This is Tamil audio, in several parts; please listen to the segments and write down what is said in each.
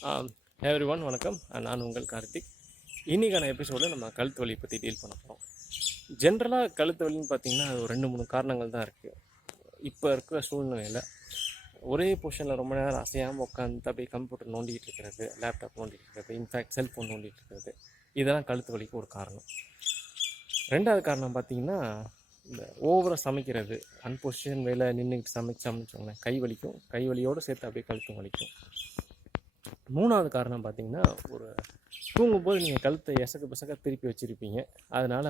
எவ்ரி ஒன் வணக்கம். நான் உங்கள் கார்த்திக். இன்றைக்கான எபிசோடில் நம்ம கழுத்து வலி பற்றி டீல் பண்ண போகிறோம். ஜென்ரலாக கழுத்து வலின்னு பார்த்திங்கன்னா அது ஒரு 2-3 காரணங்கள் தான் இருக்குது. இப்போ இருக்கிற சூழ்நிலையில் ஒரே பொசிஷனில் ரொம்ப நேரம் அசையாமல் உட்காந்து அப்படியே கம்ப்யூட்டர் நோண்டிகிட்டு இருக்கிறது, லேப்டாப் நோண்டிகிட்டு இருக்கிறது, இன்ஃபேக்ட் செல்ஃபோன் நோண்டிகிட்டு இருக்கிறது, இதெல்லாம் கழுத்து வலிக்கு ஒரு காரணம். ரெண்டாவது காரணம் பார்த்திங்கன்னா இந்த ஓவராக சமைக்கிறது, அன்பொசிஷன் வேலை நின்றுக்கிட்டு சமைச்சோங்களேன், கை வலிக்கும், கை வலியோடு சேர்த்து அப்படியே கழுத்தும் வலிக்கும். மூணாவது காரணம் பார்த்திங்கன்னா ஒரு தூங்கும்போது நீங்கள் கழுத்தை எசக்க திருப்பி வச்சுருப்பீங்க, அதனால்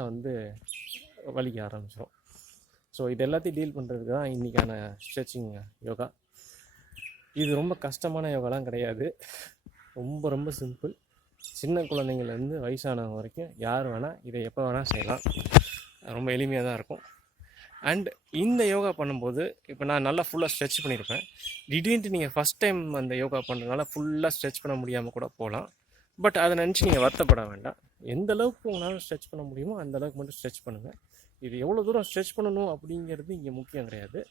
வலிக்க ஆரம்பிச்சிடும். ஸோ இது எல்லாத்தையும் டீல் பண்ணுறதுக்கு தான் இன்றைக்கான ஸ்ட்ரெச்சிங் யோகா. இது ரொம்ப கஷ்டமான யோகாலாம் கிடையாது, ரொம்ப ரொம்ப சிம்பிள். சின்ன குழந்தைங்கள்லேருந்து வயசானவங்க வரைக்கும் யார் வேணால் இதை எப்போ வேணால் செய்யலாம். ரொம்ப எளிமையாக தான் இருக்கும். அண்ட் இந்த யோகா பண்ணும்போது இப்போ நான் நல்லா ஃபுல்லாக ஸ்ட்ரெச் பண்ணியிருப்பேன். திடீர்னு நீங்கள் ஃபஸ்ட் டைம் அந்த யோகா பண்ணுறதுனால ஃபுல்லாக ஸ்ட்ரெச் பண்ண முடியாமல் கூட போகலாம். பட் அதை நினச்சி நீங்கள் வருத்தப்பட வேண்டாம். எந்த அளவுக்கு உங்களால் ஸ்ட்ரெச் பண்ண முடியுமோ அந்த அளவுக்கு மட்டும் ஸ்ட்ரெச் பண்ணுங்கள். இது எவ்வளோ தூரம் ஸ்ட்ரெச் பண்ணணும் அப்படிங்கிறது இங்கே முக்கியம் கிடையாது.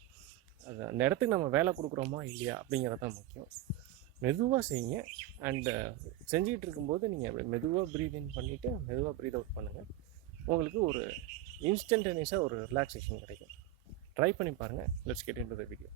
அது அந்த இடத்துக்கு நம்ம வேலை கொடுக்குறோமா இல்லையா அப்படிங்கிறது தான் முக்கியம். மெதுவாக செய்யுங்க. அண்டு செஞ்சுக்கிட்டு இருக்கும்போது நீங்கள் அப்படி மெதுவாக ப்ரீத் இன் பண்ணிவிட்டு மெதுவாக ப்ரீத் அவுட் பண்ணுங்கள். உங்களுக்கு ஒரு இன்ஸ்டன்டேனியஸாக ஒரு ரிலாக்ஸேஷன் கிடைக்கும். ட்ரை பண்ணி பாருங்கள். Let's get into the video.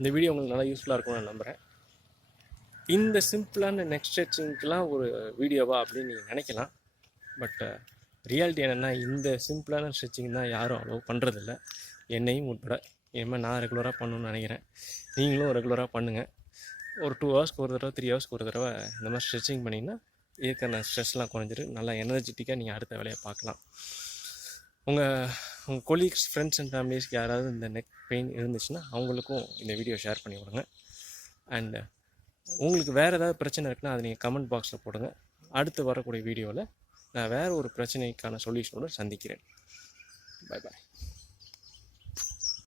இந்த வீடியோ உங்களுக்கு நல்லா யூஸ்ஃபுல்லாக இருக்கும்னு நான் நம்புகிறேன். இந்த சிம்பிளான நெக் ஸ்ட்ரெச்சிங்க்கெலாம் ஒரு வீடியோவா அப்படின்னு நீங்கள் நினைக்கலாம். பட் ரியாலிட்டி என்னென்னா இந்த சிம்பிளான ஸ்ட்ரெச்சிங் தான் யாரும் அவ்வளோ பண்ணுறதில்ல, என்னையும் உட்பட. இனிமேல் நான் ரெகுலராக பண்ணணுன்னு நினைக்கிறேன். நீங்களும் ரெகுலராக பண்ணுங்கள். ஒரு 2 ஹவர்ஸ்க்கு ஒரு தடவை 3 ஹவர்ஸ்க்கு ஒரு தடவை இந்த மாதிரி ஸ்ட்ரெச்சிங் பண்ணிங்கன்னா இருக்கிற ஸ்ட்ரெஸ்லாம் குறைஞ்சிட்டு நல்லா எனர்ஜெட்டிக்காக நீங்கள் அடுத்த வேலையை பார்க்கலாம். உங்கள் கொலீக்ஸ், ஃப்ரெண்ட்ஸ் அண்ட் ஃபேமிலிஸ்க்கு யாராவது இந்த நெக் பெயின் இருந்துச்சுன்னா அவங்களுக்கும் இந்த வீடியோ ஷேர் பண்ணி விடுங்க. அண்ட் உங்களுக்கு வேறு ஏதாவது பிரச்சனை இருக்குன்னா அதை நீங்கள் கமெண்ட் பாக்ஸில் போடுங்க. அடுத்து வரக்கூடிய வீடியோவில் நான் வேறு ஒரு பிரச்சனைக்கான சொல்யூஷனோடு சந்திக்கிறேன். Bye bye.